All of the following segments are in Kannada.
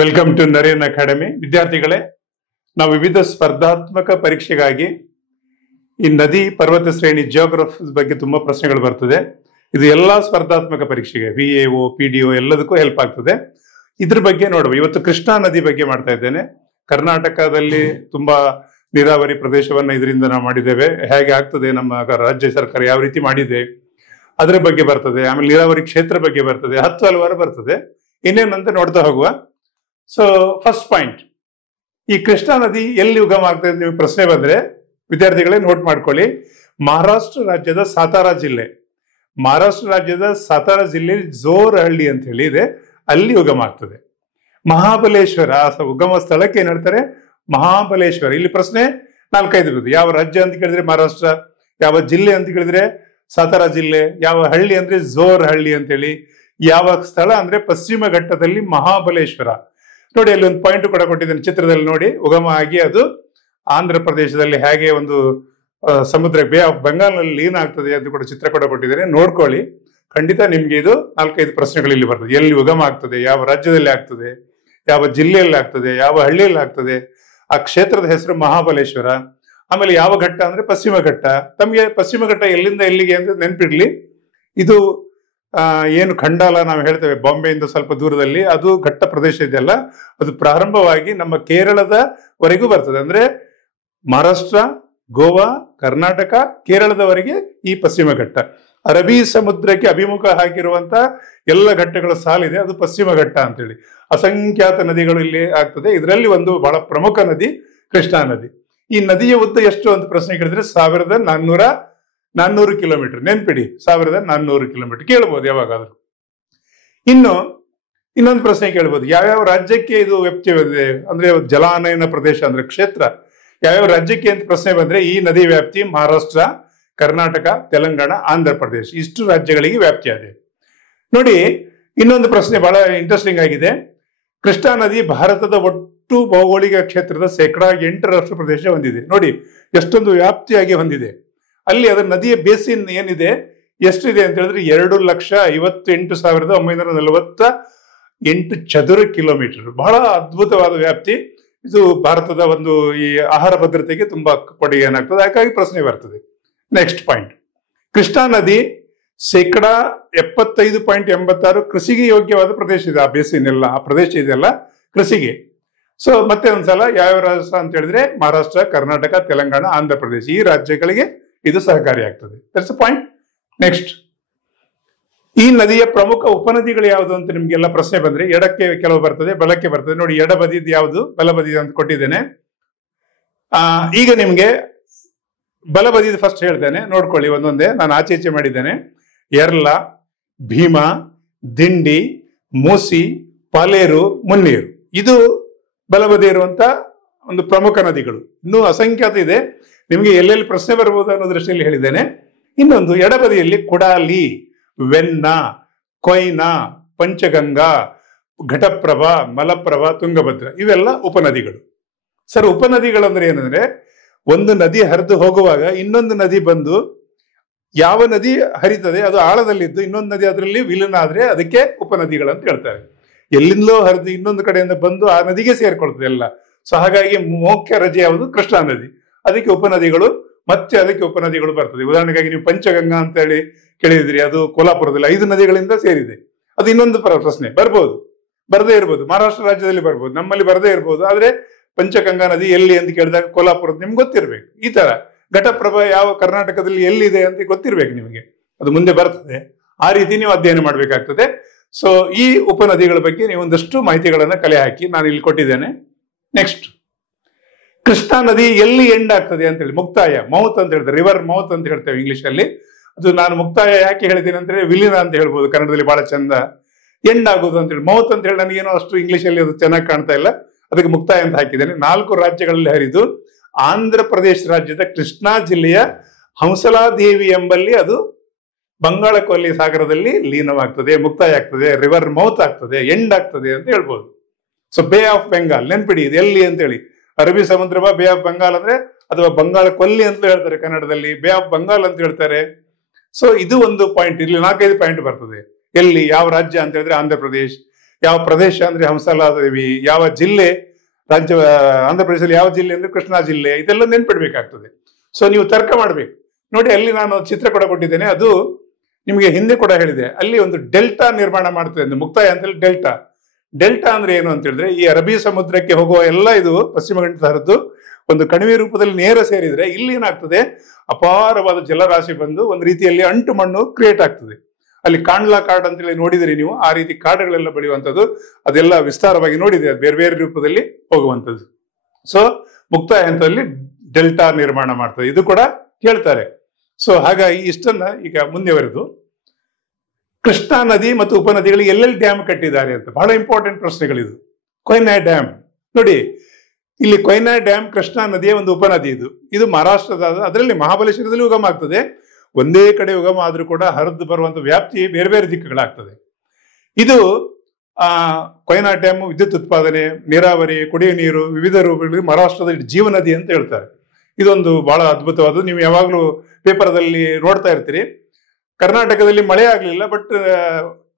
Welcome to Naren academy. ವಿದ್ಯಾರ್ಥಿಗಳೇ, ನಾವು ವಿವಿಧ ಸ್ಪರ್ಧಾತ್ಮಕ ಪರೀಕ್ಷೆಗಾಗಿ ಈ ನದಿ ಪರ್ವತ ಶ್ರೇಣಿ ಜಿಯೋಗ್ರಫಿ ಬಗ್ಗೆ ತುಂಬಾ ಪ್ರಶ್ನೆಗಳು ಬರ್ತದೆ. ಇದು ಎಲ್ಲಾ ಸ್ಪರ್ಧಾತ್ಮಕ ಪರೀಕ್ಷೆಗೆ VAO PDO ಎಲ್ಲದಕ್ಕೂ ಹೆಲ್ಪ್ ಆಗ್ತದೆ. ಇದ್ರ ಬಗ್ಗೆ ನೋಡುವ. ಇವತ್ತು ಕೃಷ್ಣಾ ನದಿ ಬಗ್ಗೆ ಮಾಡ್ತಾ ಇದ್ದೇನೆ. ಕರ್ನಾಟಕದಲ್ಲಿ ತುಂಬಾ ನೀರಾವರಿ ಪ್ರದೇಶವನ್ನ ಇದರಿಂದ ನಾವು ಮಾಡಿದ್ದೇವೆ. ಹೇಗೆ ಆಗ್ತದೆ, ನಮ್ಮ ರಾಜ್ಯ ಸರ್ಕಾರ ಯಾವ ರೀತಿ ಮಾಡಿದೆ ಅದರ ಬಗ್ಗೆ ಬರ್ತದೆ. ಆಮೇಲೆ ನೀರಾವರಿ ಕ್ಷೇತ್ರ ಬಗ್ಗೆ ಬರ್ತದೆ. ಹಲವಾರು ಬರ್ತದೆ. ಇನ್ನೇನಂತ ನೋಡ್ತಾ ಹೋಗುವ. ಸೊ ಫಸ್ಟ್ ಪಾಯಿಂಟ್, ಈ ಕೃಷ್ಣಾ ನದಿ ಎಲ್ಲಿ ಉಗಮ ಆಗ್ತದೆ ನೀವು ಪ್ರಶ್ನೆ ಬಂದ್ರೆ ವಿದ್ಯಾರ್ಥಿಗಳೇ ನೋಟ್ ಮಾಡ್ಕೊಳ್ಳಿ. ಮಹಾರಾಷ್ಟ್ರ ರಾಜ್ಯದ ಸಾತಾರಾ ಜಿಲ್ಲೆ ಜೋರಹಳ್ಳಿ ಅಂತ ಹೇಳಿ ಇದೆ, ಅಲ್ಲಿ ಉಗಮ ಆಗ್ತದೆ. ಮಹಾಬಲೇಶ್ವರ ಉಗಮ ಸ್ಥಳಕ್ಕೆ ಏನ್ ಹೇಳ್ತಾರೆ? ಮಹಾಬಲೇಶ್ವರ. ಇಲ್ಲಿ ಪ್ರಶ್ನೆ 4-5 ಇರುವುದು. ಯಾವ ರಾಜ್ಯ ಅಂತ ಕೇಳಿದ್ರೆ ಮಹಾರಾಷ್ಟ್ರ, ಯಾವ ಜಿಲ್ಲೆ ಅಂತ ಕೇಳಿದ್ರೆ ಸಾತಾರಾ ಜಿಲ್ಲೆ, ಯಾವ ಹಳ್ಳಿ ಅಂದ್ರೆ ಜೋರಹಳ್ಳಿ ಅಂತ ಹೇಳಿ, ಯಾವ ಸ್ಥಳ ಅಂದ್ರೆ ಪಶ್ಚಿಮ ಘಟ್ಟದಲ್ಲಿ ಮಹಾಬಲೇಶ್ವರ. ನೋಡಿ, ಅಲ್ಲಿ ಒಂದು ಪಾಯಿಂಟ್ ಕೂಡ ಕೊಟ್ಟಿದ್ದೇನೆ ಚಿತ್ರದಲ್ಲಿ ನೋಡಿ. ಉಗಮ ಆಗಿ ಅದು ಆಂಧ್ರ ಪ್ರದೇಶದಲ್ಲಿ ಹೇಗೆ ಒಂದು ಸಮುದ್ರ ಬೇ ಆಫ್ ಬೆಂಗಾಲ್ನಲ್ಲಿ ಲೀನ್ ಆಗ್ತದೆ ಅದು ಕೂಡ ಚಿತ್ರ ಕೂಡ ಕೊಟ್ಟಿದ್ದೇನೆ, ನೋಡ್ಕೊಳ್ಳಿ. ಖಂಡಿತ ನಿಮ್ಗೆ ಇದು 4-5 ಪ್ರಶ್ನೆಗಳು ಇಲ್ಲಿ ಬರ್ತದೆ. ಎಲ್ಲಿ ಉಗಮ ಆಗ್ತದೆ, ಯಾವ ರಾಜ್ಯದಲ್ಲಿ ಆಗ್ತದೆ, ಯಾವ ಜಿಲ್ಲೆಯಲ್ಲಿ ಆಗ್ತದೆ, ಯಾವ ಹಳ್ಳಿಯಲ್ಲಿ ಆಗ್ತದೆ, ಆ ಕ್ಷೇತ್ರದ ಹೆಸರು ಮಹಾಬಲೇಶ್ವರ. ಆಮೇಲೆ ಯಾವ ಘಟ್ಟ ಅಂದ್ರೆ ಪಶ್ಚಿಮ ಘಟ್ಟ. ತಮಗೆ ಪಶ್ಚಿಮ ಘಟ್ಟ ಎಲ್ಲಿಂದ ಎಲ್ಲಿಗೆ ಅಂತ ನೆನ್ಪಿಡ್ಲಿ. ಇದು ಏನು ಖಂಡಾಲ ನಾವು ಹೇಳ್ತೇವೆ, ಬಾಂಬೆಯಿಂದ ಸ್ವಲ್ಪ ದೂರದಲ್ಲಿ, ಅದು ಘಟ್ಟ ಪ್ರದೇಶ ಇದೆಯಲ್ಲ, ಅದು ಪ್ರಾರಂಭವಾಗಿ ನಮ್ಮ ಕೇರಳದವರೆಗೂ ಬರ್ತದೆ. ಅಂದ್ರೆ ಮಹಾರಾಷ್ಟ್ರ, ಗೋವಾ, ಕರ್ನಾಟಕ, ಕೇರಳದವರೆಗೆ ಈ ಪಶ್ಚಿಮ ಘಟ್ಟ. ಅರಬ್ಬಿ ಸಮುದ್ರಕ್ಕೆ ಅಭಿಮುಖ ಹಾಕಿರುವಂತ ಎಲ್ಲ ಘಟ್ಟಗಳ ಸಾಲಿದೆ, ಅದು ಪಶ್ಚಿಮ ಘಟ್ಟ ಅಂತೇಳಿ. ಅಸಂಖ್ಯಾತ ನದಿಗಳು ಇಲ್ಲಿ ಆಗ್ತದೆ. ಇದರಲ್ಲಿ ಒಂದು ಬಹಳ ಪ್ರಮುಖ ನದಿ ಕೃಷ್ಣಾ ನದಿ. ಈ ನದಿಯ ಉದ್ದ ಎಷ್ಟು ಅಂತ ಪ್ರಶ್ನೆ ಕೇಳಿದ್ರೆ 1400 ಕಿಲೋಮೀಟರ್. ನೆನ್ಪಿಡಿ, 1400 ಕಿಲೋಮೀಟರ್. ಕೇಳ್ಬೋದು ಯಾವಾಗಾದ್ರೂ. ಇನ್ನೊಂದು ಪ್ರಶ್ನೆ ಕೇಳ್ಬೋದು, ಯಾವ್ಯಾವ ರಾಜ್ಯಕ್ಕೆ ಇದು ವ್ಯಾಪ್ತಿ ಇದೆ ಅಂದ್ರೆ ಜಲಾನಯನ ಪ್ರದೇಶ ಅಂದ್ರೆ ಕ್ಷೇತ್ರ ಯಾವ್ಯಾವ ರಾಜ್ಯಕ್ಕೆ ಅಂತ ಪ್ರಶ್ನೆ ಬಂದ್ರೆ ಈ ನದಿ ವ್ಯಾಪ್ತಿ ಮಹಾರಾಷ್ಟ್ರ, ಕರ್ನಾಟಕ, ತೆಲಂಗಾಣ, ಆಂಧ್ರ ಪ್ರದೇಶ ಇಷ್ಟು ರಾಜ್ಯಗಳಿಗೆ ವ್ಯಾಪ್ತಿಯಾಗಿದೆ. ನೋಡಿ, ಇನ್ನೊಂದು ಪ್ರಶ್ನೆ ಬಹಳ ಇಂಟ್ರೆಸ್ಟಿಂಗ್ ಆಗಿದೆ. ಕೃಷ್ಣಾ ನದಿ ಭಾರತದ ಒಟ್ಟು ಭೌಗೋಳಿಕ ಕ್ಷೇತ್ರದ 8% ಪ್ರದೇಶ ಹೊಂದಿದೆ. ನೋಡಿ ಎಷ್ಟೊಂದು ವ್ಯಾಪ್ತಿಯಾಗಿ ಹೊಂದಿದೆ. ಅಲ್ಲಿ ಅದರ ನದಿಯ ಬೇಸಿನ್ ಏನಿದೆ ಎಷ್ಟಿದೆ ಅಂತ ಹೇಳಿದ್ರೆ 2,58,948 ಚದುರ ಕಿಲೋಮೀಟರ್. ಬಹಳ ಅದ್ಭುತವಾದ ವ್ಯಾಪ್ತಿ ಇದು. ಭಾರತದ ಒಂದು ಈ ಆಹಾರ ಭದ್ರತೆಗೆ ತುಂಬಾ ಕೊಡುಗೆ ಏನಾಗ್ತದೆ, ಹಾಗಾಗಿ ಪ್ರಶ್ನೆ ಬರ್ತದೆ. ನೆಕ್ಸ್ಟ್ ಪಾಯಿಂಟ್, ಕೃಷ್ಣಾ ನದಿ 75.86% ಕೃಷಿಗೆ ಯೋಗ್ಯವಾದ ಪ್ರದೇಶ ಇದೆ. ಆ ಬೇಸಿನ್ ಎಲ್ಲ, ಆ ಪ್ರದೇಶ ಇದೆಲ್ಲ ಕೃಷಿಗೆ. ಸೊ ಮತ್ತೆ ಒಂದ್ಸಲ ಯಾವ ರಾಜ್ಯ ಅಂತ ಹೇಳಿದ್ರೆ ಮಹಾರಾಷ್ಟ್ರ, ಕರ್ನಾಟಕ, ತೆಲಂಗಾಣ, ಆಂಧ್ರ ಪ್ರದೇಶ ಈ ರಾಜ್ಯಗಳಿಗೆ ಇದು ಸಹಕಾರಿಯಾಗ್ತದೆ. That's point. ನೆಕ್ಸ್ಟ್, ಈ ನದಿಯ ಪ್ರಮುಖ ಉಪನದಿಗಳು ಯಾವುದು ಅಂತ ನಿಮ್ಗೆಲ್ಲ ಪ್ರಶ್ನೆ ಬಂದ್ರೆ ಎಡಕ್ಕೆ ಕೆಲವು ಬರ್ತದೆ, ಬಲಕ್ಕೆ ಬರ್ತದೆ. ನೋಡಿ, ಎಡ ಬದಿದ್ ಯಾವುದು, ಬಲ ಬದಿದ್ ಅಂತ ಕೊಟ್ಟಿದ್ದೇನೆ. ಈಗ ನಿಮ್ಗೆ ಬಲ ಬದಿದ್ ಫಸ್ಟ್ ಹೇಳ್ತೇನೆ, ನೋಡ್ಕೊಳ್ಳಿ ಒಂದೊಂದೇ. ನಾನು ಆಚೆ ಈಚೆ ಮಾಡಿದ್ದೇನೆ. ಯರ್ಲಾ, ಭೀಮಾ, ದಿಂಡಿ, ಮೂಸಿ, ಪಾಲೇರು, ಮುನ್ನೀರು. ಇದು ಬಲಬದಿ ಇರುವಂತ ಒಂದು ಪ್ರಮುಖ ನದಿಗಳು. ಇನ್ನೂ ಅಸಂಖ್ಯಾತ ಇದೆ. ನಿಮಗೆ ಎಲ್ಲೆಲ್ಲಿ ಪ್ರಶ್ನೆ ಬರ್ಬೋದು ಅನ್ನೋ ದೃಷ್ಟಿಯಲ್ಲಿ ಹೇಳಿದ್ದೇನೆ. ಇನ್ನೊಂದು ಎಡಬದಿಯಲ್ಲಿ ಕುಡಾಲಿ, ವೆನ್ನ, ಕೊಯ್ನಾ, ಪಂಚಗಂಗಾ, ಘಟಪ್ರಭಾ, ಮಲಪ್ರಭಾ, ತುಂಗಭದ್ರ ಇವೆಲ್ಲ ಉಪನದಿಗಳು. ಸರ್, ಉಪನದಿಗಳಂದ್ರೆ ಏನಂದ್ರೆ ಒಂದು ನದಿ ಹರಿದು ಹೋಗುವಾಗ ಇನ್ನೊಂದು ನದಿ ಬಂದು ಯಾವ ನದಿ ಹರಿತದೆ ಅದು ಆಳದಲ್ಲಿದ್ದು ಇನ್ನೊಂದು ನದಿ ಅದರಲ್ಲಿ ವಿಲೀನ ಆದ್ರೆ ಅದಕ್ಕೆ ಉಪನದಿಗಳಂತ ಹೇಳ್ತಾರೆ. ಎಲ್ಲಿಂದಲೋ ಹರಿದು ಇನ್ನೊಂದು ಕಡೆಯಿಂದ ಬಂದು ಆ ನದಿಗೆ ಸೇರ್ಕೊಳ್ತದೆ ಎಲ್ಲ. ಸೊ ಹಾಗಾಗಿ ಮುಖ್ಯ ರಜೆ ಯಾವುದು? ಕೃಷ್ಣಾ ನದಿ. ಅದಕ್ಕೆ ಉಪನದಿಗಳು, ಮತ್ತೆ ಅದಕ್ಕೆ ಉಪನದಿಗಳು ಬರ್ತದೆ. ಉದಾಹರಣೆಗಾಗಿ ನೀವು ಪಂಚಗಂಗಾ ಅಂತ ಹೇಳಿ ಕೇಳಿದ್ರಿ, ಅದು ಕೋಲ್ಹಾಪುರದಲ್ಲಿ 5 ನದಿಗಳಿಂದ ಸೇರಿದೆ. ಅದು ಇನ್ನೊಂದು ಪ್ರಶ್ನೆ ಬರ್ಬೋದು, ಬರದೇ ಇರ್ಬೋದು. ಮಹಾರಾಷ್ಟ್ರ ರಾಜ್ಯದಲ್ಲಿ ಬರ್ಬೋದು, ನಮ್ಮಲ್ಲಿ ಬರದೇ ಇರ್ಬೋದು. ಆದ್ರೆ ಪಂಚಗಂಗಾ ನದಿ ಎಲ್ಲಿ ಅಂತ ಕೇಳಿದಾಗ ಕೋಲ್ಹಾಪುರದ ನಿಮ್ಗೆ ಗೊತ್ತಿರ್ಬೇಕು. ಈ ತರ ಘಟಪ್ರಭಾ ಯಾವ ಕರ್ನಾಟಕದಲ್ಲಿ ಎಲ್ಲಿದೆ ಅಂತ ಗೊತ್ತಿರ್ಬೇಕು ನಿಮಗೆ, ಅದು ಮುಂದೆ ಬರ್ತದೆ. ಆ ರೀತಿ ನೀವು ಅಧ್ಯಯನ ಮಾಡ್ಬೇಕಾಗ್ತದೆ. ಸೊ ಈ ಉಪನದಿಗಳ ಬಗ್ಗೆ ನೀವು ಒಂದಷ್ಟು ಮಾಹಿತಿಗಳನ್ನ ಕಲೆ ಹಾಕಿ ನಾನು ಇಲ್ಲಿ ಕೊಟ್ಟಿದ್ದೇನೆ. ನೆಕ್ಸ್ಟ್, ಕೃಷ್ಣಾ ನದಿ ಎಲ್ಲಿ ಎಂಡ್ ಆಗ್ತದೆ ಅಂತ ಹೇಳಿ, ಮುಕ್ತಾಯ, ಮೌತ್ ಅಂತ ಹೇಳ್ತಾರೆ, ರಿವರ್ ಮೌತ್ ಅಂತ ಹೇಳ್ತೇವೆ ಇಂಗ್ಲಿಷ್ ಅಲ್ಲಿ. ಅದು ನಾನು ಮುಕ್ತಾಯ ಯಾಕೆ ಹೇಳಿದ್ದೀನಿ ಅಂದ್ರೆ ವಿಲೀನ ಅಂತ ಹೇಳ್ಬೋದು ಕನ್ನಡದಲ್ಲಿ, ಬಹಳ ಚಂದ. ಎಂಡ್ ಆಗೋದು ಅಂತ ಹೇಳಿ, ಮೌತ್ ಅಂತ ಹೇಳಿ ನನಗೇನೋ ಅಷ್ಟು ಇಂಗ್ಲಿಷ್ ಅಲ್ಲಿ ಅದು ಚೆನ್ನಾಗಿ ಕಾಣ್ತಾ ಇಲ್ಲ, ಅದಕ್ಕೆ ಮುಕ್ತಾಯ ಅಂತ ಹಾಕಿದ್ದೇನೆ. 4 ರಾಜ್ಯಗಳಲ್ಲಿ ಹರಿದು ಆಂಧ್ರ ಪ್ರದೇಶ ರಾಜ್ಯದ ಕೃಷ್ಣಾ ಜಿಲ್ಲೆಯ ಹಂಸಲಾದೇವಿ ಎಂಬಲ್ಲಿ ಅದು ಬಂಗಾಳ ಕೊಲ್ಲಿ ಸಾಗರದಲ್ಲಿ ಲೀನವಾಗ್ತದೆ, ಮುಕ್ತಾಯ ಆಗ್ತದೆ, ರಿವರ್ ಮೌತ್ ಆಗ್ತದೆ, ಎಂಡ್ ಆಗ್ತದೆ ಅಂತ ಹೇಳ್ಬೋದು. ಸೊ ಬೇ ಆಫ್ ಬೆಂಗಾಲ್ ನೆನ್ಪಿಡಿ, ಇದು ಎಲ್ಲಿ ಅಂತ ಹೇಳಿ. ಅರಬ್ಬಿ ಸಮುದ್ರ, ಬೇ ಆಫ್ ಬೆಂಗಾಲ್ ಅಂದ್ರೆ, ಅಥವಾ ಬಂಗಾಳ ಕೊಲ್ಲಿ ಅಂತ ಹೇಳ್ತಾರೆ ಕನ್ನಡದಲ್ಲಿ, ಬೇ ಆಫ್ ಬಂಗಾಲ್ ಅಂತ ಹೇಳ್ತಾರೆ. ಸೊ ಇದು ಒಂದು ಪಾಯಿಂಟ್. ಇಲ್ಲಿ 4-5 ಪಾಯಿಂಟ್ ಬರ್ತದೆ. ಎಲ್ಲಿ ಯಾವ ರಾಜ್ಯ ಅಂತ ಹೇಳಿದ್ರೆ ಆಂಧ್ರ ಪ್ರದೇಶ್, ಯಾವ ಪ್ರದೇಶ ಅಂದ್ರೆ ಹಂಸಲಾದೇವಿ, ಯಾವ ಜಿಲ್ಲೆ ರಾಜ್ಯ ಆಂಧ್ರ ಪ್ರದೇಶದಲ್ಲಿ ಯಾವ ಜಿಲ್ಲೆ ಅಂದ್ರೆ ಕೃಷ್ಣಾ ಜಿಲ್ಲೆ, ಇದೆಲ್ಲ ನೆನ್ಪಿಡ್ಬೇಕಾಗ್ತದೆ. ಸೊ ನೀವು ತರ್ಕ ಮಾಡ್ಬೇಕು. ನೋಡಿ ಅಲ್ಲಿ ನಾನು ಚಿತ್ರ ಕೂಡ ಕೊಟ್ಟಿದ್ದೇನೆ, ಅದು ನಿಮಗೆ ಹಿಂದೆ ಕೂಡ ಹೇಳಿದೆ. ಅಲ್ಲಿ ಒಂದು ಡೆಲ್ಟಾ ನಿರ್ಮಾಣ ಮಾಡ್ತದೆ ಅಂದ್ರೆ ಮುಕ್ತಾಯ ಅಂತೇಳಿ ಡೆಲ್ಟಾ. ಡೆಲ್ಟಾ ಅಂದ್ರೆ ಏನು ಅಂತ ಹೇಳಿದ್ರೆ ಈ ಅರಬ್ಬಿ ಸಮುದ್ರಕ್ಕೆ ಹೋಗುವ ಎಲ್ಲ ಇದು ಪಶ್ಚಿಮ ಘಟ್ಟದ ಹರಿದು ಒಂದು ಕಣಿವೆ ರೂಪದಲ್ಲಿ ನೇರ ಸೇರಿದ್ರೆ ಇಲ್ಲಿ ಏನಾಗ್ತದೆ, ಅಪಾರವಾದ ಜಲರಾಶಿ ಬಂದು ಒಂದು ರೀತಿಯಲ್ಲಿ ಅಂಟು ಮಣ್ಣು ಕ್ರಿಯೇಟ್ ಆಗ್ತದೆ. ಅಲ್ಲಿ ಕಾಂಡ್ಲಾ ಕಾಡ್ ಅಂತೇಳಿ ನೋಡಿದ್ರಿ ನೀವು, ಆ ರೀತಿ ಕಾಡುಗಳೆಲ್ಲ ಬೆಳೆಯುವಂಥದ್ದು, ಅದೆಲ್ಲ ವಿಸ್ತಾರವಾಗಿ ನೋಡಿದೆ, ಅದು ಬೇರೆ ಬೇರೆ ರೂಪದಲ್ಲಿ ಹೋಗುವಂಥದ್ದು. ಸೊ ಮುಕ್ತಾಯ ಹಂತದಲ್ಲಿ ಡೆಲ್ಟಾ ನಿರ್ಮಾಣ ಮಾಡ್ತದೆ, ಇದು ಕೂಡ ಕೇಳ್ತಾರೆ. ಸೊ ಹಾಗಾಗಿ ಇಷ್ಟನ್ನ ಈಗ ಮುಂದುವರೆದು ಕೃಷ್ಣಾ ನದಿ ಮತ್ತು ಉಪನದಿಗಳಿಗೆ ಎಲ್ಲೆಲ್ಲಿ ಡ್ಯಾಮ್ ಕಟ್ಟಿದ್ದಾರೆ ಅಂತ ಬಹಳ ಇಂಪಾರ್ಟೆಂಟ್ ಪ್ರಶ್ನೆಗಳಿದು. ಕೊಯ್ನಾ ಡ್ಯಾಮ್ ನೋಡಿ, ಇಲ್ಲಿ ಕೊಯ್ನಾ ಡ್ಯಾಮ್ ಕೃಷ್ಣಾ ನದಿಯ ಒಂದು ಉಪನದಿ. ಇದು ಮಹಾರಾಷ್ಟ್ರದ, ಅದರಲ್ಲಿ ಮಹಾಬಲೇಶ್ವರದಲ್ಲಿ ಉಗಮ ಆಗ್ತದೆ. ಒಂದೇ ಕಡೆ ಉಗಮ ಆದ್ರೂ ಕೂಡ ಹರಿದು ಬರುವಂತ ವ್ಯಾಪ್ತಿ ಬೇರೆ ಬೇರೆ ದಿಕ್ಕುಗಳಾಗ್ತದೆ. ಇದು ಕೊಯ್ನಾ ಡ್ಯಾಮ್ ವಿದ್ಯುತ್ ಉತ್ಪಾದನೆ, ನೀರಾವರಿ, ಕುಡಿಯುವ ನೀರು, ವಿವಿಧ ರೂಪಗಳಲ್ಲಿ ಮಹಾರಾಷ್ಟ್ರದ ಜೀವನದಿ ಅಂತ ಹೇಳ್ತಾರೆ. ಇದೊಂದು ಬಹಳ ಅದ್ಭುತವಾದ, ನೀವು ಯಾವಾಗಲೂ ಪೇಪರ್ದಲ್ಲಿ ನೋಡ್ತಾ ಇರ್ತೀರಿ. ಕರ್ನಾಟಕದಲ್ಲಿ ಮಳೆ ಆಗ್ಲಿಲ್ಲ, ಬಟ್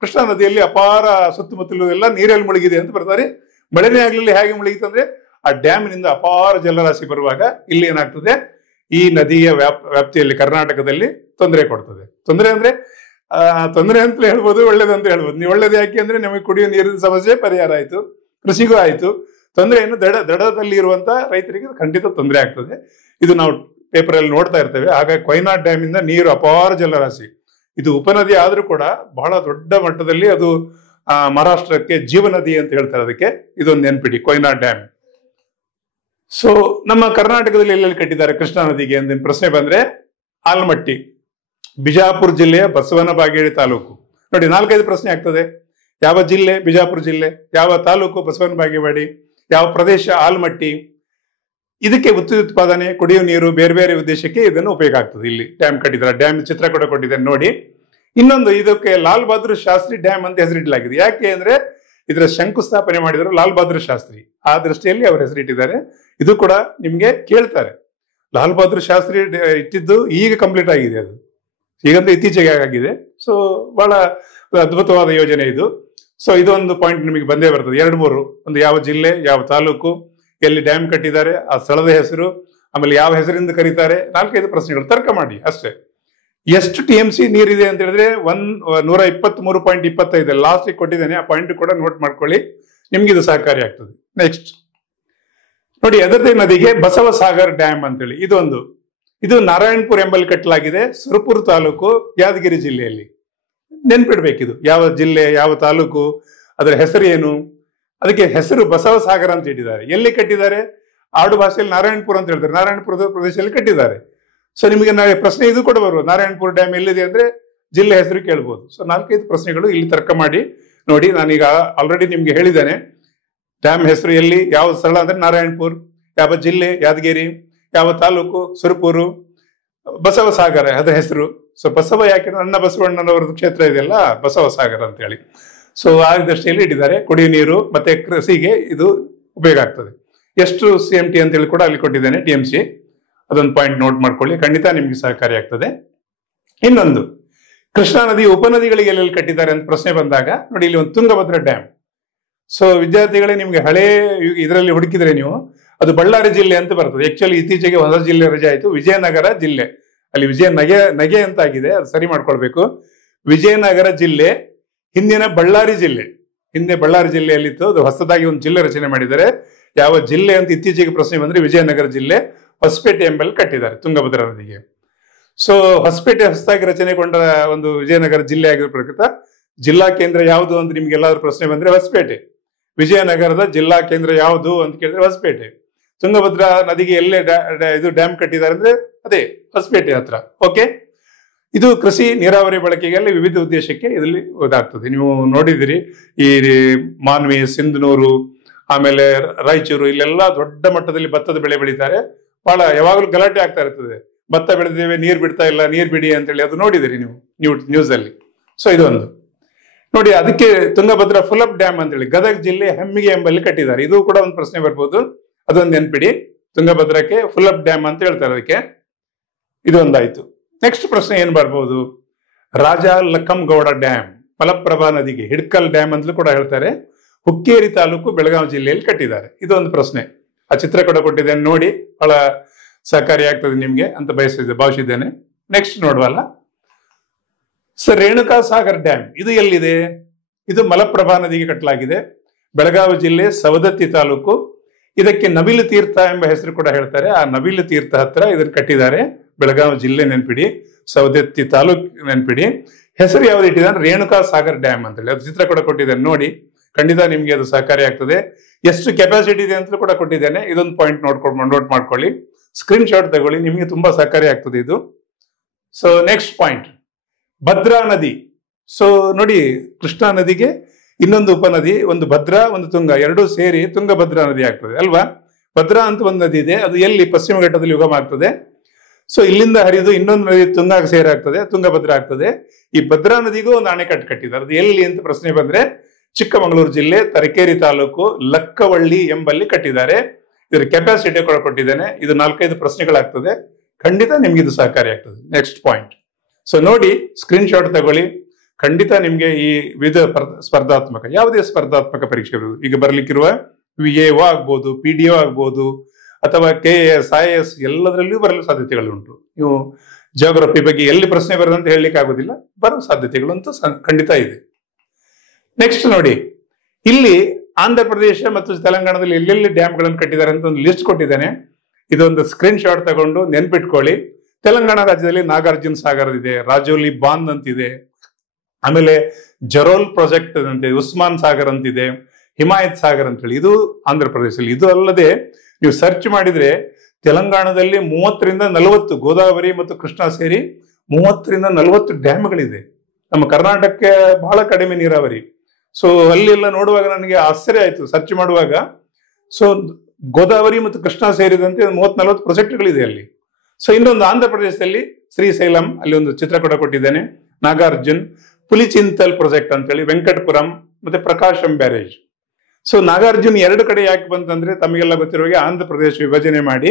ಕೃಷ್ಣಾ ನದಿಯಲ್ಲಿ ಅಪಾರ ಸುತ್ತಮುತ್ತಲು ಎಲ್ಲ ನೀರಲ್ಲಿ ಮುಳುಗಿದೆ ಅಂತ ಬರ್ತಾರೆ. ಮಳೆನೇ ಆಗ್ಲಿಲ್ಲ, ಹೇಗೆ ಮುಳುಗಿತಂದ್ರೆ ಆ ಡ್ಯಾಮಿನಿಂದ ಅಪಾರ ಜಲರಾಶಿ ಬರುವಾಗ ಇಲ್ಲಿ ಏನಾಗ್ತದೆ, ಈ ನದಿಯ ವ್ಯಾಪ್ತಿಯಲ್ಲಿ ಕರ್ನಾಟಕದಲ್ಲಿ ತೊಂದರೆ ಕೊಡ್ತದೆ. ತೊಂದರೆ ಅಂದ್ರೆ ತೊಂದರೆ ಅಂತ ಹೇಳ್ಬೋದು, ಒಳ್ಳೇದಂತ ಹೇಳ್ಬೋದು. ನೀವು ಒಳ್ಳೇದು ಯಾಕೆ ಅಂದ್ರೆ ನಮಗೆ ಕುಡಿಯುವ ನೀರಿನ ಸಮಸ್ಯೆ ಪರಿಹಾರ ಆಯ್ತು, ಕೃಷಿಗೂ ಆಯ್ತು. ತೊಂದರೆಯನ್ನು ದಡದಲ್ಲಿ ಇರುವಂತ ರೈತರಿಗೆ ಖಂಡಿತ ತೊಂದರೆ ಆಗ್ತದೆ. ಇದು ನಾವು ಪೇಪರ್ ಅಲ್ಲಿ ನೋಡ್ತಾ ಇರ್ತೇವೆ. ಹಾಗಾಗಿ ಕೊಯ್ನಾ ಡ್ಯಾಮ್ ಇಂದ ನೀರು ಅಪಾರ ಜಲರಾಶಿ, ಇದು ಉಪನದಿ ಆದ್ರೂ ಕೂಡ ಬಹಳ ದೊಡ್ಡ ಮಟ್ಟದಲ್ಲಿ ಅದು ಮಹಾರಾಷ್ಟ್ರಕ್ಕೆ ಜೀವನದಿ ಅಂತ ಹೇಳ್ತಾರೆ. ಅದಕ್ಕೆ ಇದೊಂದು ನೆನ್ಪಿಡಿ, ಕೊಯ್ನಾ ಡ್ಯಾಮ್. ಸೊ ನಮ್ಮ ಕರ್ನಾಟಕದಲ್ಲಿ ಎಲ್ಲೆಲ್ಲಿ ಕಟ್ಟಿದ್ದಾರೆ ಕೃಷ್ಣಾ ನದಿಗೆ ಅಂತ ಪ್ರಶ್ನೆ ಬಂದ್ರೆ, ಆಲ್ಮಟ್ಟಿ, ಬಿಜಾಪುರ ಜಿಲ್ಲೆಯ ಬಸವನ ಬಾಗೇವಾಡಿ ತಾಲೂಕು. ನೋಡಿ 4-5 ಪ್ರಶ್ನೆ ಆಗ್ತದೆ. ಯಾವ ಜಿಲ್ಲೆ? ಬಿಜಾಪುರ ಜಿಲ್ಲೆ. ಯಾವ ತಾಲೂಕು? ಬಸವನ ಬಾಗೇವಾಡಿ. ಯಾವ ಪ್ರದೇಶ? ಆಲ್ಮಟ್ಟಿ. ಇದಕ್ಕೆ ವಿದ್ಯುತ್ ಉತ್ಪಾದನೆ, ಕುಡಿಯುವ ನೀರು, ಬೇರೆ ಬೇರೆ ಉದ್ದೇಶಕ್ಕೆ ಇದನ್ನು ಉಪಯೋಗ ಆಗ್ತದೆ. ಇಲ್ಲಿ ಡ್ಯಾಮ್ ಕಟ್ಟಿದ್ದಾರೆ. ಡ್ಯಾಮ್ ಚಿತ್ರ ಕೂಡ ಕೊಟ್ಟಿದ್ದೇನೆ ನೋಡಿ. ಇನ್ನೊಂದು, ಇದಕ್ಕೆ ಲಾಲ್ ಬಹದ್ದೂರ್ ಶಾಸ್ತ್ರಿ ಡ್ಯಾಮ್ ಅಂತ ಹೆಸರಿಡಲಾಗಿದೆ. ಯಾಕೆ ಅಂದ್ರೆ ಇದರ ಶಂಕುಸ್ಥಾಪನೆ ಮಾಡಿದ್ರು ಲಾಲ್ ಬಹದ್ದೂರ್ ಶಾಸ್ತ್ರಿ, ಆ ದೃಷ್ಟಿಯಲ್ಲಿ ಅವರು ಹೆಸರಿಟ್ಟಿದ್ದಾರೆ. ಇದು ಕೂಡ ನಿಮ್ಗೆ ಕೇಳ್ತಾರೆ. ಲಾಲ್ ಬಹದ್ದೂರ್ ಶಾಸ್ತ್ರಿ ಇಟ್ಟಿದ್ದು ಈಗ ಕಂಪ್ಲೀಟ್ ಆಗಿದೆ, ಅದು ಈಗಂತೂ ಇತ್ತೀಚೆಗೆ ಆಗಿದೆ. ಸೊ ಬಹಳ ಅದ್ಭುತವಾದ ಯೋಜನೆ ಇದು. ಸೊ ಇದೊಂದು ಪಾಯಿಂಟ್ ನಿಮಗೆ ಬಂದೇ ಬರ್ತದೆ. 2-3, ಒಂದು ಯಾವ ಜಿಲ್ಲೆ, ಯಾವ ತಾಲೂಕು, ಎಲ್ಲಿ ಡ್ಯಾಮ್ ಕಟ್ಟಿದ್ದಾರೆ, ಆ ಸ್ಥಳದ ಹೆಸರು, ಆಮೇಲೆ ಯಾವ ಹೆಸರಿಂದ ಕರೀತಾರೆ. 4-5 ಪ್ರಶ್ನೆಗಳು, ತರ್ಕ ಮಾಡಿ ಅಷ್ಟೇ. ಎಷ್ಟು TMC ನೀರಿದೆ ಅಂತ ಹೇಳಿದ್ರೆ 123.25 ಲಾಸ್ಟ್ ಕೊಟ್ಟಿದ್ದೇನೆ. ಆ ಪಾಯಿಂಟ್ ಕೂಡ ನೋಟ್ ಮಾಡ್ಕೊಳ್ಳಿ, ನಿಮ್ಗೆ ಇದು ಸಹಕಾರಿ ಆಗ್ತದೆ. ನೆಕ್ಸ್ಟ್ ನೋಡಿ, ಅದರದೇ ನದಿಗೆ ಬಸವಸಾಗರ್ ಡ್ಯಾಮ್ ಅಂತೇಳಿ ಇದು ನಾರಾಯಣಪುರ ಎಂಬಲ್ಲಿ ಕಟ್ಟಲಾಗಿದೆ. ಸುರಪುರ ತಾಲೂಕು, ಯಾದಗಿರಿ ಜಿಲ್ಲೆಯಲ್ಲಿ. ನೆನ್ಪಿಡ್ಬೇಕಿದು ಯಾವ ಜಿಲ್ಲೆ, ಯಾವ ತಾಲೂಕು, ಅದರ ಹೆಸರು ಏನು. ಅದಕ್ಕೆ ಹೆಸರು ಬಸವಸಾಗರ ಅಂತ ಇಟ್ಟಿದ್ದಾರೆ. ಎಲ್ಲಿ ಕಟ್ಟಿದ್ದಾರೆ? ಆಡು ಭಾಷೆಯಲ್ಲಿ ನಾರಾಯಣಪುರ ಅಂತ ಹೇಳ್ತಾರೆ. ನಾರಾಯಣಪುರದ ಪ್ರದೇಶದಲ್ಲಿ ಕಟ್ಟಿದ್ದಾರೆ. ಸೊ ನಿಮಗೆ ಪ್ರಶ್ನೆ ಇದು ಕೂಡ ಬರ್ಬೋದು, ನಾರಾಯಣಪುರ ಡ್ಯಾಮ್ ಎಲ್ಲಿದೆ ಅಂದ್ರೆ ಜಿಲ್ಲೆ ಹೆಸರು ಕೇಳ್ಬೋದು. ಸೊ 4-5 ಪ್ರಶ್ನೆಗಳು ಇಲ್ಲಿ ತರ್ಕ ಮಾಡಿ ನೋಡಿ. ನಾನೀಗ ಆಲ್ರೆಡಿ ನಿಮ್ಗೆ ಹೇಳಿದ್ದೇನೆ, ಡ್ಯಾಮ್ ಹೆಸರು ಎಲ್ಲಿ, ಯಾವ ಸ್ಥಳ ಅಂದ್ರೆ ನಾರಾಯಣಪುರ, ಯಾವ ಜಿಲ್ಲೆ ಯಾದಗಿರಿ, ಯಾವ ತಾಲೂಕು ಸುರಪುರು, ಬಸವಸಾಗರ ಅದರ ಹೆಸರು. ಸೊ ಬಸವ ಯಾಕೆ, ನನ್ನ ಬಸವಣ್ಣನವರದ್ದು ಕ್ಷೇತ್ರ ಇದೆಯಲ್ಲ, ಬಸವಸಾಗರ ಅಂತ ಹೇಳಿ. ಸೊ ಆ ದೃಷ್ಟಿಯಲ್ಲಿ ಇಟ್ಟಿದ್ದಾರೆ. ಕುಡಿಯುವ ನೀರು ಮತ್ತೆ ಕೃಷಿಗೆ ಇದು ಉಪಯೋಗ ಆಗ್ತದೆ. ಎಷ್ಟು CMT ಅಂತ ಹೇಳಿ ಕೂಡ ಅಲ್ಲಿ ಕೊಟ್ಟಿದ್ದೇನೆ, TMC. ಅದೊಂದು ಪಾಯಿಂಟ್ ನೋಟ್ ಮಾಡ್ಕೊಳ್ಳಿ, ಖಂಡಿತ ನಿಮ್ಗೆ ಸಹಕಾರಿ ಆಗ್ತದೆ. ಇನ್ನೊಂದು, ಕೃಷ್ಣಾ ನದಿ ಉಪನದಿಗಳಿಗೆ ಎಲ್ಲೆಲ್ಲಿ ಕಟ್ಟಿದ್ದಾರೆ ಅಂತ ಪ್ರಶ್ನೆ ಬಂದಾಗ ನೋಡಿ, ಇಲ್ಲಿ ಒಂದು ತುಂಗಭದ್ರಾ ಡ್ಯಾಮ್. ಸೊ ವಿದ್ಯಾರ್ಥಿಗಳೇ, ನಿಮ್ಗೆ ಹಳೇ ಇದರಲ್ಲಿ ಹುಡುಕಿದ್ರೆ ನೀವು, ಅದು ಬಳ್ಳಾರಿ ಜಿಲ್ಲೆ ಅಂತ ಬರ್ತದೆ. ಆಕ್ಚುಲಿ ಇತ್ತೀಚೆಗೆ ಹೊಸ ಜಿಲ್ಲೆ ರಜೆ ಆಯ್ತು, ವಿಜಯನಗರ ಜಿಲ್ಲೆ. ಅಲ್ಲಿ ನಗೆ ಅಂತ ಆಗಿದೆ, ಅದು ಸರಿ ಮಾಡ್ಕೊಳ್ಬೇಕು. ವಿಜಯನಗರ ಜಿಲ್ಲೆ ಹಿಂದಿನ ಬಳ್ಳಾರಿ ಜಿಲ್ಲೆ, ಹಿಂದೆ ಬಳ್ಳಾರಿ ಜಿಲ್ಲೆಯಲ್ಲಿತ್ತು, ಅದು ಹೊಸದಾಗಿ ಒಂದು ಜಿಲ್ಲೆ ರಚನೆ ಮಾಡಿದ್ದಾರೆ. ಯಾವ ಜಿಲ್ಲೆ ಅಂತ ಇತ್ತೀಚೆಗೆ ಪ್ರಶ್ನೆ ಬಂದ್ರೆ ವಿಜಯನಗರ ಜಿಲ್ಲೆ, ಹೊಸಪೇಟೆ ಎಂಬಲ್ಲಿ ಕಟ್ಟಿದ್ದಾರೆ ತುಂಗಭದ್ರಾ ನದಿಗೆ. ಸೊ ಹೊಸಪೇಟೆ ಹೊಸದಾಗಿ ರಚನೆಗೊಂಡ ಒಂದು ವಿಜಯನಗರ ಜಿಲ್ಲೆ ಆಗಿರ್ಬೇಕಂತ. ಜಿಲ್ಲಾ ಕೇಂದ್ರ ಯಾವುದು ಅಂತ ನಿಮ್ಗೆ ಎಲ್ಲಾದ್ರೂ ಪ್ರಶ್ನೆ ಬಂದ್ರೆ ಹೊಸಪೇಟೆ. ವಿಜಯನಗರದ ಜಿಲ್ಲಾ ಕೇಂದ್ರ ಯಾವುದು ಅಂತ ಕೇಳಿದ್ರೆ ಹೊಸಪೇಟೆ. ತುಂಗಭದ್ರಾ ನದಿಗೆ ಎಲ್ಲೇ ಇದು ಡ್ಯಾಮ್ ಕಟ್ಟಿದ್ದಾರೆ ಅಂದ್ರೆ ಅದೇ ಹೊಸಪೇಟೆ ಹತ್ರ. ಓಕೆ, ಇದು ಕೃಷಿ ನೀರಾವರಿ ಬಳಕೆಗೆ ವಿವಿಧ ಉದ್ದೇಶಕ್ಕೆ ಇದರಲ್ಲಿ ಇದಾಗ್ತದೆ. ನೀವು ನೋಡಿದಿರಿ, ಈ ಮಾನ್ವಿ, ಸಿಂಧನೂರು, ಆಮೇಲೆ ರಾಯಚೂರು, ಇಲ್ಲೆಲ್ಲ ದೊಡ್ಡ ಮಟ್ಟದಲ್ಲಿ ಭತ್ತದ ಬೆಳೆ ಬೆಳೀತಾರೆ. ಬಹಳ ಯಾವಾಗಲೂ ಗಲಾಟೆ ಆಗ್ತಾ ಇರ್ತದೆ, ಭತ್ತ ಬೆಳೆದೇವೆ ನೀರ್ ಬಿಡ್ತಾ ಇಲ್ಲ, ನೀರ್ ಬಿಡಿ ಅಂತೇಳಿ. ಅದು ನೋಡಿದಿರಿ ನೀವು ನ್ಯೂಸ್ ಅಲ್ಲಿ. ಸೊ ಇದೊಂದು ನೋಡಿ, ಅದಕ್ಕೆ ತುಂಗಭದ್ರಾ ಫುಲ್ ಅಪ್ ಡ್ಯಾಮ್ ಅಂತೇಳಿ ಗದಗ ಜಿಲ್ಲೆ ಹೆಮ್ಮಿಗೆ ಎಂಬಲ್ಲಿ ಕಟ್ಟಿದ್ದಾರೆ. ಇದು ಕೂಡ ಒಂದು ಪ್ರಶ್ನೆ ಬರ್ಬೋದು, ಅದೊಂದು ನೆನ್ಪಿಡಿ. ತುಂಗಭದ್ರಕ್ಕೆ ಫುಲ್ ಅಪ್ ಡ್ಯಾಮ್ ಅಂತ ಹೇಳ್ತಾರೆ ಅದಕ್ಕೆ. ಇದೊಂದಾಯ್ತು. ನೆಕ್ಸ್ಟ್ ಪ್ರಶ್ನೆ ಏನ್ ಬರ್ಬೋದು, ರಾಜ ಲಕ್ಕಂಗೌಡ ಡ್ಯಾಮ್, ಮಲಪ್ರಭಾ ನದಿಗೆ ಹಿಡ್ಕಲ್ ಡ್ಯಾಮ್ ಅಂತಲೂ ಕೂಡ ಹೇಳ್ತಾರೆ. ಹುಕ್ಕೇರಿ ತಾಲೂಕು ಬೆಳಗಾವಿ ಜಿಲ್ಲೆಯಲ್ಲಿ ಕಟ್ಟಿದ್ದಾರೆ. ಇದೊಂದು ಪ್ರಶ್ನೆ. ಆ ಚಿತ್ರ ಕೂಡ ಕೊಟ್ಟಿದ್ದೇನೆ ನೋಡಿ, ಬಹಳ ಸಹಕಾರಿ ಆಗ್ತದೆ ನಿಮ್ಗೆ ಅಂತ ಭಾವಿಸಿದ್ದೇನೆ. ನೆಕ್ಸ್ಟ್ ನೋಡುವಲ್ಲ ಸರ್, ರೇಣುಕಾ ಸಾಗರ್ ಡ್ಯಾಮ್ ಇದು ಎಲ್ಲಿದೆ? ಇದು ಮಲಪ್ರಭಾ ನದಿಗೆ ಕಟ್ಟಲಾಗಿದೆ. ಬೆಳಗಾವಿ ಜಿಲ್ಲೆ ಸವದತ್ತಿ ತಾಲೂಕು. ಇದಕ್ಕೆ ನವಿಲು ತೀರ್ಥ ಎಂಬ ಹೆಸರು ಕೂಡ ಹೇಳ್ತಾರೆ. ಆ ನವಿಲು ತೀರ್ಥ ಹತ್ರ ಇದನ್ನು ಕಟ್ಟಿದ್ದಾರೆ. ಬೆಳಗಾವಿ ಜಿಲ್ಲೆ ನೆನ್ಪಿಡಿ, ಸವದತ್ತಿ ತಾಲೂಕು ನೆನ್ಪಿಡಿ. ಹೆಸರು ಯಾವ್ದು ಇಟ್ಟಿದ್ದಾರೆ? ರೇಣುಕಾ ಸಾಗರ್ ಡ್ಯಾಮ್ ಅಂತೇಳಿ. ಅದು ಚಿತ್ರ ಕೂಡ ಕೊಟ್ಟಿದ್ದೇನೆ ನೋಡಿ, ಖಂಡಿತ ನಿಮ್ಗೆ ಅದು ಸಹಕಾರಿ ಆಗ್ತದೆ. ಎಷ್ಟು ಕೆಪಾಸಿಟಿ ಇದೆ ಅಂತ ಕೂಡ ಕೊಟ್ಟಿದ್ದೇನೆ. ಇದೊಂದು ಪಾಯಿಂಟ್ ನೋಟ್ ಮಾಡ್ಕೊಳ್ಳಿ, ಸ್ಕ್ರೀನ್ ಶಾಟ್ ತಗೊಳ್ಳಿ, ನಿಮ್ಗೆ ತುಂಬಾ ಸಹಕಾರಿ ಆಗ್ತದೆ ಇದು. ಸೊ ನೆಕ್ಸ್ಟ್ ಪಾಯಿಂಟ್, ಭದ್ರಾ ನದಿ. ಸೊ ನೋಡಿ, ಕೃಷ್ಣಾ ನದಿಗೆ ಇನ್ನೊಂದು ಉಪನದಿ, ಒಂದು ಭದ್ರಾ ಒಂದು ತುಂಗ, ಎರಡೂ ಸೇರಿ ತುಂಗಭದ್ರಾ ನದಿ ಆಗ್ತದೆ ಅಲ್ವಾ. ಭದ್ರಾ ಅಂತ ಒಂದು ನದಿ ಇದೆ, ಅದು ಎಲ್ಲಿ? ಪಶ್ಚಿಮ ಘಟ್ಟದಲ್ಲಿ ಉಗಮ ಆಗ್ತದೆ. ಸೊ ಇಲ್ಲಿಂದ ಹರಿದು ಇನ್ನೊಂದು ನದಿ ತುಂಗಾಗ ಸೇರಾಗ್ತದೆ, ತುಂಗಭದ್ರಾ ಆಗ್ತದೆ. ಈ ಭದ್ರಾ ನದಿಗೂ ಒಂದು ಅಣೆಕಟ್ಟು ಕಟ್ಟಿದ್ದಾರೆ. ಅದು ಎಲ್ಲಿ ಅಂತ ಪ್ರಶ್ನೆ ಬಂದ್ರೆ ಚಿಕ್ಕಮಗಳೂರು ಜಿಲ್ಲೆ ತರೀಕೆರೆ ತಾಲೂಕು ಲಕ್ಕವಳ್ಳಿ ಎಂಬಲ್ಲಿ ಕಟ್ಟಿದ್ದಾರೆ. ಇದರ ಕೆಪಾಸಿಟಿ ಕೂಡ ಕೊಟ್ಟಿದ್ದೇನೆ. ಇದು 4-5 ಪ್ರಶ್ನೆಗಳಾಗ್ತದೆ, ಖಂಡಿತ ನಿಮ್ಗೆ ಇದು ಸಹಕಾರಿ ಆಗ್ತದೆ. Next point. ಸೊ ನೋಡಿ, ಸ್ಕ್ರೀನ್ ಶಾಟ್ ತಗೊಳ್ಳಿ, ಖಂಡಿತ ನಿಮ್ಗೆ ಈ ವಿವಿಧ ಸ್ಪರ್ಧಾತ್ಮಕ, ಯಾವುದೇ ಸ್ಪರ್ಧಾತ್ಮಕ ಪರೀಕ್ಷೆ ಇರುವುದು, ಈಗ ಬರ್ಲಿಕ್ಕಿರುವ VAO ಆಗ್ಬೋದು, PDO ಆಗ್ಬೋದು, ಅಥವಾ KAS IAS ಎಲ್ಲದರಲ್ಲಿಯೂ ಬರಲು ಸಾಧ್ಯತೆಗಳುಂಟು. ನೀವು ಜಿಯೋಗ್ರಫಿ ಬಗ್ಗೆ ಎಲ್ಲಿ ಪ್ರಶ್ನೆ ಬರೋದಂತ ಹೇಳಲಿಕ್ಕೆ ಆಗೋದಿಲ್ಲ, ಬರೋ ಸಾಧ್ಯತೆಗಳು ಅಂತೂ ಖಂಡಿತ ಇದೆ. ನೆಕ್ಸ್ಟ್ ನೋಡಿ, ಇಲ್ಲಿ ಆಂಧ್ರ ಪ್ರದೇಶ ಮತ್ತು ತೆಲಂಗಾಣದಲ್ಲಿ ಎಲ್ಲೆಲ್ಲಿ ಡ್ಯಾಮ್ಗಳನ್ನು ಕಟ್ಟಿದ್ದಾರೆ ಅಂತ ಒಂದು ಲಿಸ್ಟ್ ಕೊಟ್ಟಿದ್ದೇನೆ. ಇದೊಂದು ಸ್ಕ್ರೀನ್ ಶಾಟ್ ತಗೊಂಡು ನೆನ್ಪಿಟ್ಕೊಳ್ಳಿ. ತೆಲಂಗಾಣ ರಾಜ್ಯದಲ್ಲಿ ನಾಗಾರ್ಜುನ ಸಾಗರ್ ಇದೆ, ರಾಜೌಲಿ ಬಾಂದ್ ಅಂತಿದೆ, ಆಮೇಲೆ ಜರೋಲ್ ಪ್ರಾಜೆಕ್ಟ್ ಅಂತಿದೆ, ಉಸ್ಮಾನ್ ಸಾಗರ್ ಅಂತಿದೆ, ಹಿಮಾಯತ್ ಸಾಗರ್ ಅಂತೇಳಿ. ಇದು ಆಂಧ್ರ ಪ್ರದೇಶದಲ್ಲಿ. ಇದು ಅಲ್ಲದೆ ನೀವು ಸರ್ಚ್ ಮಾಡಿದ್ರೆ ತೆಲಂಗಾಣದಲ್ಲಿ 30ರಿಂದ 40 ಗೋದಾವರಿ ಮತ್ತು ಕೃಷ್ಣಾ ಸೇರಿ 30ರಿಂದ 40 ಡ್ಯಾಮ್ಗಳಿದೆ. ನಮ್ಮ ಕರ್ನಾಟಕಕ್ಕೆ ಬಹಳ ಕಡಿಮೆ ನೀರಾವರಿ. ಸೊ ಅಲ್ಲೆಲ್ಲ ನೋಡುವಾಗ ನನಗೆ ಆಶ್ಚರ್ಯ ಆಯ್ತು ಸರ್ಚ್ ಮಾಡುವಾಗ. ಸೊ ಗೋದಾವರಿ ಮತ್ತು ಕೃಷ್ಣಾ ಸೇರಿದಂತೆ 30-40 ಪ್ರಾಜೆಕ್ಟ್ಗಳಿದೆ ಅಲ್ಲಿ. ಸೊ ಇನ್ನೊಂದು ಆಂಧ್ರ ಪ್ರದೇಶದಲ್ಲಿ ಶ್ರೀಶೈಲಂ, ಅಲ್ಲಿ ಒಂದು ಚಿತ್ರ ಕೂಡ ಕೊಟ್ಟಿದ್ದೇನೆ. ನಾಗಾರ್ಜುನ್, ಪುಲಿಚಿಂತಲ್ ಪ್ರಾಜೆಕ್ಟ್ ಅಂತೇಳಿ, ವೆಂಕಟಪುರಂ ಮತ್ತೆ ಪ್ರಕಾಶಂ ಬ್ಯಾರೇಜ್. ಸೊ ನಾಗಾರ್ಜುನ್ 2 ಕಡೆ ಯಾಕೆ ಬಂತಂದ್ರೆ ತಮಗೆಲ್ಲ ಗೊತ್ತಿರುವ ಹಾಗೆ ಆಂಧ್ರ ಪ್ರದೇಶ ವಿಭಜನೆ ಮಾಡಿ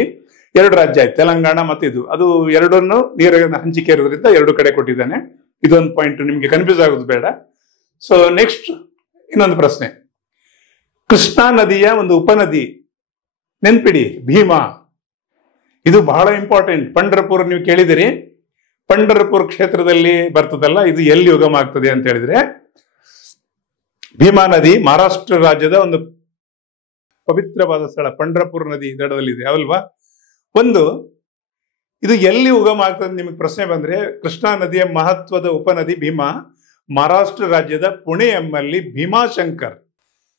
2 ರಾಜ್ಯ ಆಯ್ತು, ತೆಲಂಗಾಣ ಮತ್ತು ಇದು. ಅದು ಎರಡನ್ನು ನೀರಿನ ಹಂಚಿಕೆ ಇರೋದ್ರಿಂದ 2 ಕಡೆ ಕೊಟ್ಟಿದ್ದಾನೆ. ಇದೊಂದು ಪಾಯಿಂಟ್, ನಿಮ್ಗೆ ಕನ್ಫ್ಯೂಸ್ ಆಗೋದು ಬೇಡ. ಸೊ ನೆಕ್ಸ್ಟ್ ಇನ್ನೊಂದು ಪ್ರಶ್ನೆ, ಕೃಷ್ಣಾ ನದಿಯ ಒಂದು ಉಪನದಿ ನೆನ್ಪಿಡಿ, ಭೀಮಾ. ಇದು ಬಹಳ ಇಂಪಾರ್ಟೆಂಟ್. ಪಂಢರಪುರ ನೀವು ಕೇಳಿದಿರಿ, ಪಂಢರಪುರ ಕ್ಷೇತ್ರದಲ್ಲಿ ಬರ್ತದಲ್ಲ, ಇದು ಎಲ್ಲಿ ಉಗಮ ಆಗ್ತದೆ ಅಂತ ಹೇಳಿದ್ರೆ ಭೀಮಾ ನದಿ ಮಹಾರಾಷ್ಟ್ರ ರಾಜ್ಯದ ಒಂದು ಪವಿತ್ರವಾದ ಸ್ಥಳ. ಪಂಢರಪುರ ನದಿ ದಡದಲ್ಲಿದೆ ಅಲ್ವಾ. ಇದು ಎಲ್ಲಿ ಉಗಮ ಆಗ್ತದೆ ನಿಮಗೆ ಪ್ರಶ್ನೆ ಬಂದ್ರೆ, ಕೃಷ್ಣಾ ನದಿಯ ಮಹತ್ವದ ಉಪನದಿ ಭೀಮಾ ಮಹಾರಾಷ್ಟ್ರ ರಾಜ್ಯದ ಪುಣೆ ಎಂಬಲ್ಲಿ ಭೀಮಾಶಂಕರ್.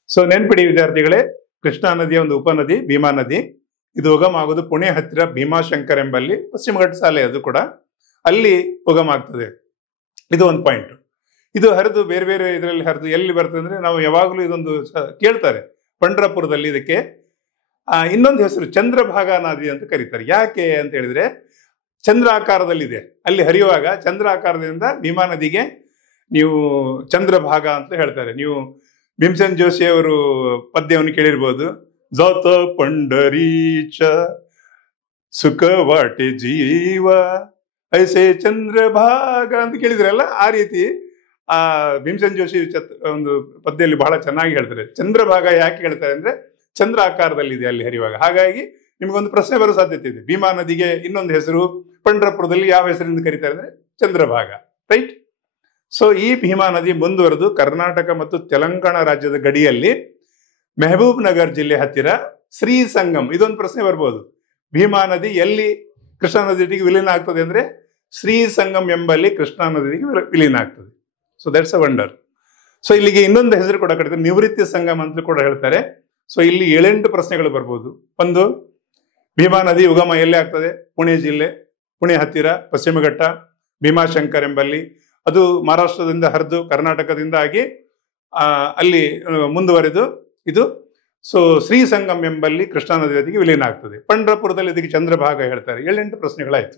ಸೊ ನೆನ್ಪಿಡಿ ವಿದ್ಯಾರ್ಥಿಗಳೇ, ಕೃಷ್ಣಾ ನದಿಯ ಒಂದು ಉಪನದಿ ಭೀಮಾ ನದಿ. ಇದು ಉಗಮ ಆಗೋದು ಪುಣೆ ಹತ್ತಿರ ಭೀಮಾಶಂಕರ್ ಎಂಬಲ್ಲಿ, ಪಶ್ಚಿಮ ಘಟ್ಟ ಸಾಲೆ ಅದು ಕೂಡ, ಅಲ್ಲಿ ಉಗಮ ಆಗ್ತದೆ. ಇದು ಒಂದು ಪಾಯಿಂಟ್. ಇದು ಹರಿದು ಬೇರೆ ಬೇರೆ ಇದರಲ್ಲಿ ಹರಿದು ಎಲ್ಲಿ ಬರ್ತದೆ ಅಂದ್ರೆ, ನಾವು ಯಾವಾಗಲೂ ಇದೊಂದು ಕೇಳ್ತಾರೆ ಪಂಢರಪುರದಲ್ಲಿ. ಇದಕ್ಕೆ ಇನ್ನೊಂದು ಹೆಸರು ಚಂದ್ರಭಾಗಾ ನದಿ ಅಂತ ಕರೀತಾರೆ. ಯಾಕೆ ಅಂತ ಹೇಳಿದ್ರೆ ಚಂದ್ರ ಆಕಾರದಲ್ಲಿದೆ, ಅಲ್ಲಿ ಹರಿಯುವಾಗ ಚಂದ್ರ ಆಕಾರದಿಂದ ಭೀಮಾ ನದಿಗೆ ನೀವು ಚಂದ್ರಭಾಗ ಅಂತ ಹೇಳ್ತಾರೆ. ನೀವು ಭೀಮಸೇನ್ ಜೋಶಿ ಅವರು ಪದ್ಯವನ್ನು ಕೇಳಿರ್ಬೋದು, ಜಾತ ಪಂಡರೀಚ ಸುಖ ವಾಟೆ ಜೀವ ಐಸೆ ಚಂದ್ರಭಾಗ ಅಂತ ಕೇಳಿದ್ರಲ್ಲ, ಆ ರೀತಿ ಆ ಭೀಮಸೇನ್ ಜೋಶಿ ಒಂದು ಪದ್ಯದಲ್ಲಿ ಬಹಳ ಚೆನ್ನಾಗಿ ಹೇಳ್ತಾರೆ. ಚಂದ್ರಭಾಗ ಯಾಕೆ ಹೇಳ್ತಾರೆ ಅಂದ್ರೆ ಚಂದ್ರ ಆಕಾರದಲ್ಲಿದೆ ಅಲ್ಲಿ ಹರಿಯುವಾಗ. ಹಾಗಾಗಿ ನಿಮ್ಗೊಂದು ಪ್ರಶ್ನೆ ಬರೋ ಸಾಧ್ಯತೆ ಇದೆ, ಭೀಮಾ ನದಿಗೆ ಇನ್ನೊಂದು ಹೆಸರು ಪಂಢರಪುರದಲ್ಲಿ ಯಾವ ಹೆಸರಿಂದ ಕರೀತಾರೆ ಅಂದ್ರೆ ಚಂದ್ರಭಾಗ, ರೈಟ್. ಸೊ ಈ ಭೀಮಾ ನದಿ ಮುಂದುವರೆದು ಕರ್ನಾಟಕ ಮತ್ತು ತೆಲಂಗಾಣ ರಾಜ್ಯದ ಗಡಿಯಲ್ಲಿ ಮೆಹಬೂಬ್ ನಗರ್ ಜಿಲ್ಲೆ ಹತ್ತಿರ ಶ್ರೀ ಸಂಗಮ್. ಇದೊಂದು ಪ್ರಶ್ನೆ ಬರ್ಬೋದು, ಭೀಮಾ ನದಿ ಎಲ್ಲಿ ಕೃಷ್ಣಾ ನದಿಗೆ ವಿಲೀನ ಆಗ್ತದೆ ಅಂದ್ರೆ ಶ್ರೀ ಸಂಗಮ್ ಎಂಬಲ್ಲಿ ಕೃಷ್ಣಾ ನದಿಗೆ ವಿಲೀನ ಆಗ್ತದೆ. So that's a wonder. So ಇಲ್ಲಿಗೆ ಇನ್ನೊಂದು ಹೆಸರು ಕೂಡ ಕರೀತಾರೆ, ನಿವೃತ್ತಿ ಸಂಗಮ್ ಅಂತ ಕೂಡ ಹೇಳ್ತಾರೆ. ಸೊ ಇಲ್ಲಿ 7-8 ಪ್ರಶ್ನೆಗಳು ಬರ್ಬೋದು. ಒಂದು, ಭೀಮಾ ನದಿ ಉಗಮ ಎಲ್ಲಿ ಆಗ್ತದೆ? ಪುಣೆ ಜಿಲ್ಲೆ, ಪುಣೆ ಹತ್ತಿರ ಪಶ್ಚಿಮ ಘಟ್ಟ ಭೀಮಾಶಂಕರ್ ಎಂಬಲ್ಲಿ. ಅದು ಮಹಾರಾಷ್ಟ್ರದಿಂದ ಹರಿದು ಕರ್ನಾಟಕದಿಂದ ಆಗಿ ಅಲ್ಲಿ ಮುಂದುವರೆದು ಇದು ಸೊ ಶ್ರೀ ಸಂಗಮ್ ಎಂಬಲ್ಲಿ ಕೃಷ್ಣಾ ನದಿಗೆ ವಿಲೀನ ಆಗ್ತದೆ. ಪಂಢರಪುರದಲ್ಲಿ ಇದಕ್ಕೆ ಚಂದ್ರಭಾಗ ಹೇಳ್ತಾರೆ. 7-8 ಪ್ರಶ್ನೆಗಳಾಯ್ತು.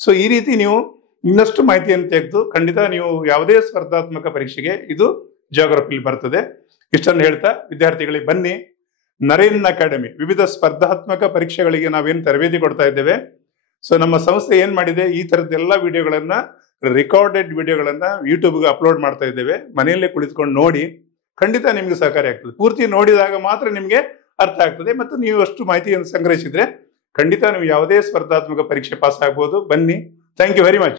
ಸೊ ಈ ರೀತಿ ನೀವು ಇನ್ನಷ್ಟು ಮಾಹಿತಿಯನ್ನು ತೆಗೆದು ಖಂಡಿತ ನೀವು ಯಾವುದೇ ಸ್ಪರ್ಧಾತ್ಮಕ ಪರೀಕ್ಷೆಗೆ ಇದು ಜಿಯೋಗ್ರಫಿಲಿ ಬರ್ತದೆ. ಇಷ್ಟನ್ನು ಹೇಳ್ತಾ ವಿದ್ಯಾರ್ಥಿಗಳಿಗೆ ಬನ್ನಿ, ನರೇನ್ ಅಕಾಡೆಮಿ ವಿವಿಧ ಸ್ಪರ್ಧಾತ್ಮಕ ಪರೀಕ್ಷೆಗಳಿಗೆ ನಾವೇನು ತರಬೇತಿ ಕೊಡ್ತಾ ಇದ್ದೇವೆ. ಸೊ ನಮ್ಮ ಸಂಸ್ಥೆ ಏನ್ ಮಾಡಿದೆ, ಈ ತರದ್ದೆಲ್ಲ ವಿಡಿಯೋಗಳನ್ನ, ರೆಕಾರ್ಡೆಡ್ ವಿಡಿಯೋಗಳನ್ನ ಯೂಟ್ಯೂಬ್ಗೆ ಅಪ್ಲೋಡ್ ಮಾಡ್ತಾ ಇದ್ದೇವೆ. ಮನೆಯಲ್ಲೇ ಕುಳಿತುಕೊಂಡು ನೋಡಿ, ಖಂಡಿತ ನಿಮ್ಗೆ ಸಹಕಾರಿ ಆಗ್ತದೆ. ಪೂರ್ತಿ ನೋಡಿದಾಗ ಮಾತ್ರ ನಿಮ್ಗೆ ಅರ್ಥ ಆಗ್ತದೆ. ಮತ್ತು ನೀವು ಅಷ್ಟು ಮಾಹಿತಿಯನ್ನು ಸಂಗ್ರಹಿಸಿದ್ರೆ ಖಂಡಿತ ನೀವು ಯಾವುದೇ ಸ್ಪರ್ಧಾತ್ಮಕ ಪರೀಕ್ಷೆ ಪಾಸ್ ಆಗ್ಬೋದು. ಬನ್ನಿ. Thank you very much.